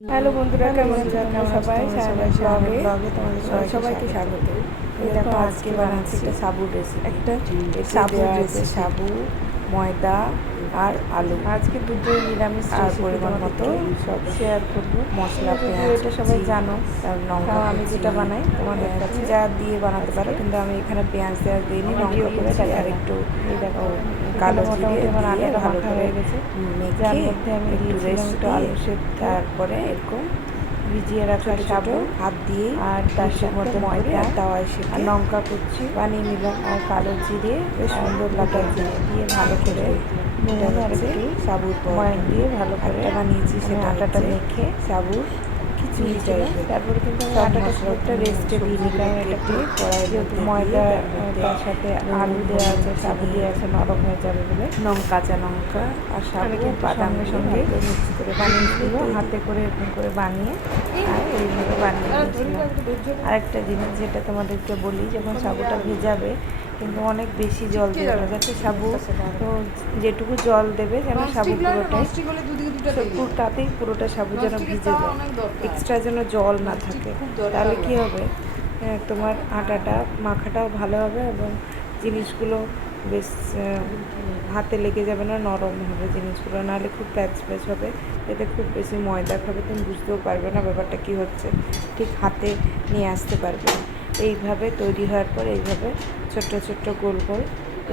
Hello বন্ধুরা, কেমন আছেন সবাই? ব্লগে তোমাদের সবাইকে স্বাগত। দেখো আজকে বানাচ্ছি একটা সাবুর রেসিপি। সাবু আছে সাবু, ময়দা আর আলু। আজকে দুটো নিরামিষ আর পরিমাণ মতো সব শেয়ার করবো। মশলা, পেঁয়াজ, এটা সবাই জানো। তার লঙ্কা, আমি যেটা বানাই তোমাদের কাছে যা দিয়ে বানাতে পারো, কিন্তু আমি এখানে পেঁয়াজ দেওয়া দিইনি, লঙ্কা করে আর একটু দেখো কালো জিরে আমার আটাটা মাখা হয়ে গেছে। যার মধ্যে আমি দিয়েছিলাম একটু আলু সেদ্ধ, তারপরে এরকম ভিজিয়ে রাখা সাবু হাত দিয়ে আর তার সাথে ময়দা তাওয়ায় সেঁকে লঙ্কা কুচি বানিয়ে নিলাম আর কালো জিরে, বেশ সুন্দর লাটা জিরে দিয়ে ভালো করে নুন আর একটু সাবুর ময়ান দিয়ে ভালো করে বানিয়েছি। সেটা আটাটা মেখে সাবুর খিচুড়ি টাইপের। তারপরে কিন্তু আমি আটাটা একটা রেস্টে দিয়ে নিলাম। এটাকে কড়াই, যেহেতু ময়দা তার সাথে আলু দেওয়া আছে, সাবু দেওয়া আছে, নরম হয়ে যাবে বলে কাঁচা লঙ্কা আর সাবু বাদামের সঙ্গে মিক্স করে বানিয়েছিল, হাতে করে এরকম করে বানিয়ে আর এইভাবে বানিয়ে নিয়েছিলাম। আরেকটা জিনিস যেটা তোমাদেরকে বলি, যখন সাবুটা ভেজাবে কিন্তু অনেক বেশি জল দেবে না, যাতে সাবু যেটুকু জল দেবে যেন সাবু তাতেই পুরোটা সাবু যেন ভিজে যায়, এক্সট্রা যেন জল না থাকে। তাহলে কি হবে, তোমার আটাটা মাখাটাও ভালো হবে এবং জিনিসগুলো বেশ হাতে লেগে যাবে না, নরম হবে জিনিসগুলো। নাহলে খুব প্যাচ প্যাচ হবে, এতে খুব বেশি ময়দা খাবে, তুমি বুঝতেও পারবে না ব্যাপারটা কী হচ্ছে, ঠিক হাতে নিয়ে আসতে পারবে না। এইভাবে তৈরি হওয়ার পর এইভাবে ছোট্ট ছোট্ট গোল গোল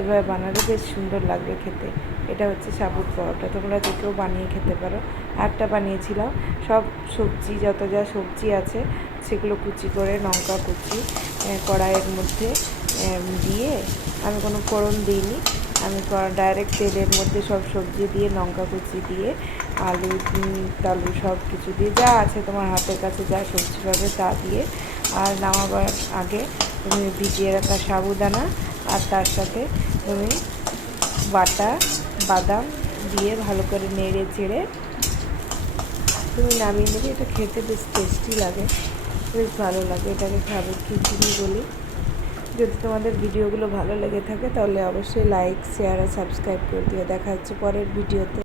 এভাবে বানালে বেশ সুন্দর লাগবে খেতে। এটা হচ্ছে সাবুর পরোটা, তোমরা যে কেউ বানিয়ে খেতে পারো। একটা বানিয়েছিলাম সব সবজি, যত যা সবজি আছে সেগুলো কুচি করে, লঙ্কা কুচি কড়াইয়ের মধ্যে দিয়ে, আমি কোনো ফোড়ন দিইনি, আমি ডাইরেক্ট তেলের মধ্যে সব সবজি দিয়ে, লঙ্কা কুচি দিয়ে, আলু টালু সব কিছু দিয়ে, যা আছে তোমার হাতের কাছে যা সবজি পাবে তা দিয়ে, আর নামাবার আগে তুমি ভিজিয়ে রাখা সাবুদানা আর তার সাথে তুমি বাটা বাদাম দিয়ে ভালো করে নেড়ে চেড়ে তুমি নামিয়ে নেবে। এটা খেতে বেশ টেস্টি লাগে, বেশ ভালো লাগে, এটাকে খাবে খিচুড়ি বলি। যদি তোমাদের ভিডিওগুলো ভালো লেগে থাকে তাহলে অবশ্যই লাইক, শেয়ার আর সাবস্ক্রাইব করে দিও। দেখা হচ্ছে পরের ভিডিওতে।